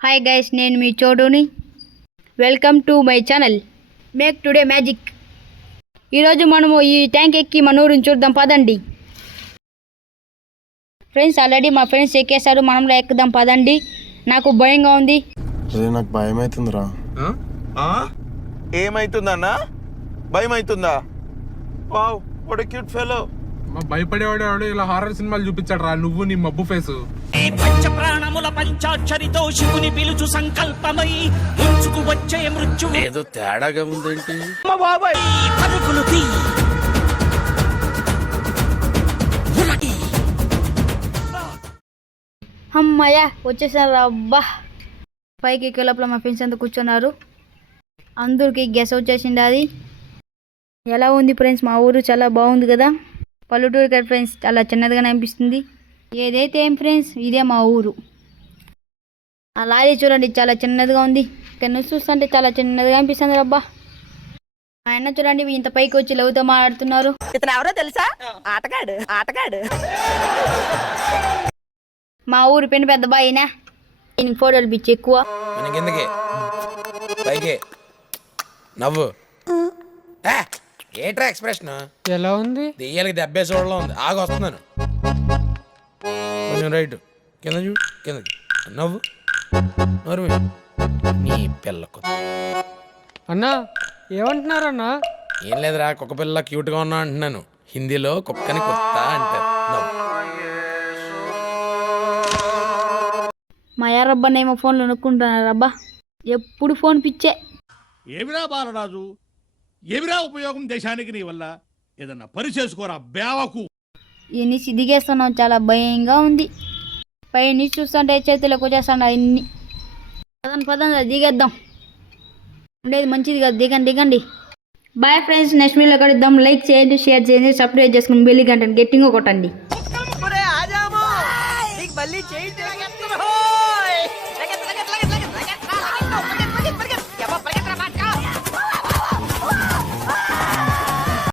Hi guys, నేను మీ చోటుని. Welcome to my channel make today magic. ఈరోజు మనము ఈ ట్యాంక్ ఎక్కి మన ఊరిని చూద్దాం పదండి. ఫ్రెండ్స్, ఆల్రెడీ మా ఫ్రెండ్స్ ఎక్కేశారు, మనలో ఎక్కుదాం పదండి. నాకు భయంగా ఉంది. నాకు భయం అవుతుందిరా. ఏమైతుందన్నా? భయం అవుతుందా? Wow, what a cute fellow. భయపడేవాడు ఇలా హారర్ సినిమాలు చూపించాడు రా నువ్వు నీ మబ్బు ఫేసు. పంచ ప్రాణముల పంచాక్షరితో శివుని పిలుచు సంకల్పమై ముంచుకు వచ్చే మృత్యు ఏదో తేడాగా ఉందేంటి? పరుగులు తీ. అమ్మయ్యా, వచ్చేసారు. అబ్బా, పైకి ఎక్కే లోపల మా ఫ్రెండ్స్ అంతా కూర్చున్నారు. అందరికి గ్యాస్ వచ్చేసింది. అది ఎలా ఉంది ఫ్రెండ్స్? మా ఊరు చాలా బాగుంది కదా, పల్లెటూరు కదా ఫ్రెండ్స్, చాలా చిన్నదిగానే అనిపిస్తుంది. ఏదైతే ఏం ఫ్రెండ్స్, ఇదే మా ఊరు. ఆ లారీ చూడండి, చాలా చిన్నదిగా ఉంది. ఇక్కడ నుంచి చూస్తుంటే చాలా చిన్నదిగా అనిపిస్తుంది. అబ్బా, ఆయన చూడండి ఇంత పైకి వచ్చి లవ్తో మాట్లాడుతున్నారు. ఇతను ఎవరో తెలుసా? ఆటగాడు. మా ఊరు పెద్ద పెద్ద బాయినా, దీనికి ఫోటోలు పిచ్చి ఎక్కువ. కిందకి పైకి నవ్వు. ఏట్రా ఎక్స్ప్రెషన్ ఎలా ఉంది? దెయ్యాలకి దెబ్బే చూడలో ఉంది. ఆగి వస్తున్నాను. కొంచెం రైట్, కింద చూడు, కిందకి నవ్వు. నోరు నీ పిల్లకు. అన్నా ఏమంటున్నారన్నా? ఏం లేదురా, కుక్క పిల్ల క్యూట్గా ఉన్నా అంటున్నాను. హిందీలో కుక్కని కుత్తా అంటారు. నవ్వు. మా యారబ్బనేమో ఫోన్లో నొక్కుంటున్నారు. అబ్బా, ఎప్పుడు ఫోన్ పిచ్చే. ఏమిరా బాలరాజు, ఏమిరా ఉపయోగం దేశానికి నీ వల్ల? ఏదన్నా పని చేసుకోరా బేవకు. ఈ నుంచి దిగేస్తున్నాం, చాలా భయంగా ఉంది. పై నుంచి చూస్తుంటే చేతిలోకి వచ్చేస్తాను అన్ని. పదండి దిగేద్దాం. ఉండేది మంచిది కాదు, దిగండి. బాయ్ ఫ్రెండ్స్, నెక్స్ట్ వీడియోలో కలుద్దాం. లైక్ చేయండి, షేర్ చేయండి, సబ్స్క్రైబ్ చేసుకుని బెల్ గంటని గట్టిగా కొట్టండి. ఆజాము నీకు మళ్ళీ చేయి తిరగెత్తను.